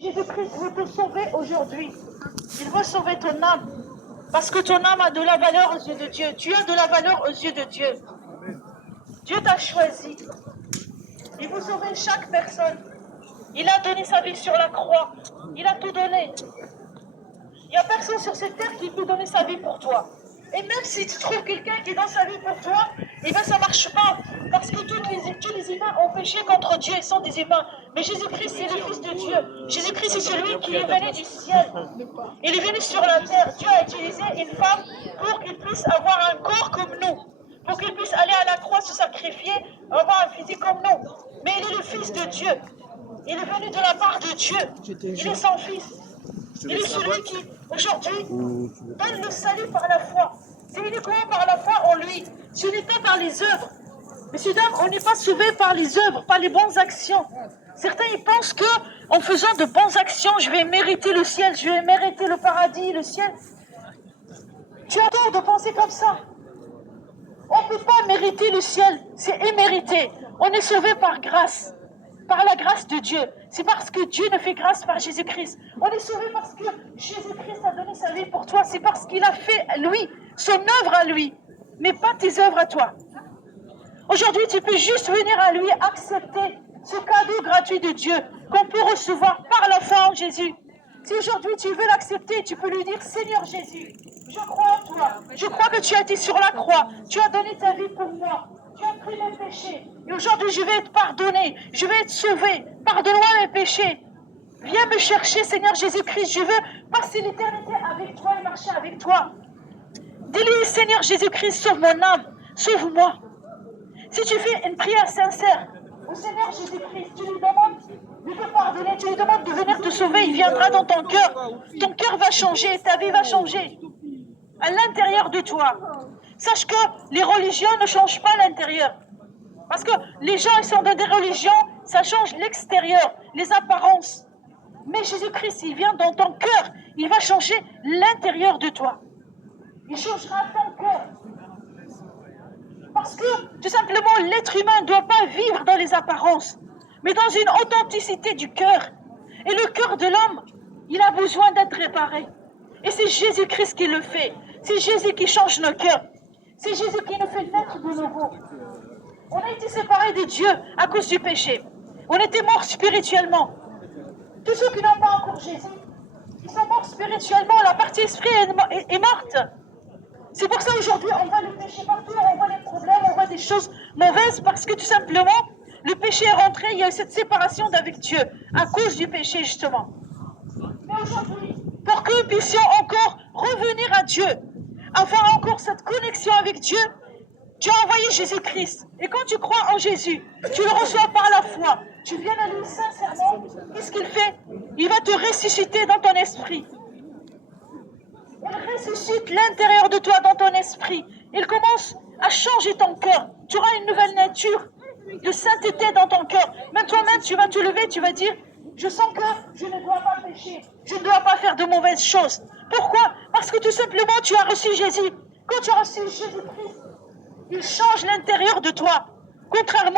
Jésus-Christ veut te sauver aujourd'hui. Il veut sauver ton âme. Parce que ton âme a de la valeur aux yeux de Dieu. Tu as de la valeur aux yeux de Dieu. Dieu t'a choisi. Il veut sauver chaque personne. Il a donné sa vie sur la croix. Il a tout donné. Il n'y a personne sur cette terre qui peut donner sa vie pour toi. Et même si tu trouves quelqu'un qui donne sa vie pour toi, eh bien ça ne marche pas. Parce que tous les humains ont péché contre Dieu, ils sont des humains. Mais Jésus-Christ, c'est le Fils de Dieu. Jésus-Christ, c'est celui qui est venu du ciel. Il est venu sur la terre. Dieu a utilisé une femme pour qu'il puisse avoir un corps comme nous. Pour qu'il puisse aller à la croix se sacrifier, avoir un physique comme nous. Mais il est le Fils de Dieu. Il est venu de la part de Dieu. Il est son Fils. Il est celui qui, aujourd'hui, donne le salut par la foi. C'est uniquement par la foi en lui. Ce n'est pas par les œuvres. Messieurs, dames, on n'est pas sauvé par les œuvres, par les bonnes actions. Certains, ils pensent qu'en faisant de bonnes actions, je vais mériter le ciel, je vais mériter le paradis, le ciel. Tu as tort de penser comme ça. On ne peut pas mériter le ciel, c'est immérité. On est sauvé par grâce, par la grâce de Dieu. C'est parce que Dieu nous fait grâce par Jésus-Christ. On est sauvé parce que Jésus-Christ a donné sa vie pour toi. C'est parce qu'il a fait, lui, son œuvre à lui, mais pas tes œuvres à toi. Aujourd'hui, tu peux juste venir à lui accepter ce cadeau gratuit de Dieu qu'on peut recevoir par la foi en Jésus. Si aujourd'hui tu veux l'accepter, tu peux lui dire, Seigneur Jésus, je crois en toi. Je crois que tu as été sur la croix. Tu as donné ta vie pour moi. Tu as pris mes péchés. Et aujourd'hui, je vais être pardonné. Je vais être sauvé. Pardonne-moi mes péchés. Viens me chercher, Seigneur Jésus-Christ. Je veux passer l'éternité avec toi et marcher avec toi. Dis-lui, Seigneur Jésus-Christ, sauve mon âme. Sauve-moi. Si tu fais une prière sincère au Seigneur Jésus-Christ, tu lui demandes de te pardonner, tu lui demandes de venir te sauver, il viendra dans ton cœur. Ton cœur va changer, ta vie va changer. À l'intérieur de toi. Sache que les religions ne changent pas l'intérieur. Parce que les gens, ils sont dans des religions, ça change l'extérieur, les apparences. Mais Jésus-Christ, il vient dans ton cœur, il va changer l'intérieur de toi. Il changera ton cœur. Parce que, tout simplement, l'être humain ne doit pas vivre dans les apparences, mais dans une authenticité du cœur. Et le cœur de l'homme, il a besoin d'être réparé. Et c'est Jésus-Christ qui le fait. C'est Jésus qui change nos cœurs. C'est Jésus qui nous fait naître de nouveau. On a été séparés de Dieu à cause du péché. On était morts spirituellement. Tous ceux qui n'ont pas encore Jésus, ils sont morts spirituellement. La partie esprit est morte. C'est pour ça aujourd'hui, on voit le péché partout, on voit les problèmes, on voit des choses mauvaises parce que tout simplement, le péché est rentré, il y a eu cette séparation d'avec Dieu à cause du péché justement. Mais aujourd'hui, pour que nous puissions encore revenir à Dieu, avoir encore cette connexion avec Dieu, tu as envoyé Jésus-Christ. Et quand tu crois en Jésus, tu le reçois par la foi. Tu viens à lui sincèrement. Qu'est-ce qu'il fait? Il va te ressusciter dans ton esprit. Il ressuscite l'intérieur de toi dans ton esprit. Il commence à changer ton cœur. Tu auras une nouvelle nature de sainteté dans ton cœur. Même toi-même, tu vas te lever, tu vas dire, je sens que je ne dois pas pécher. Je ne dois pas faire de mauvaises choses. Pourquoi? Parce que tout simplement, tu as reçu Jésus. Quand tu as reçu Jésus-Christ, il change l'intérieur de toi. Contrairement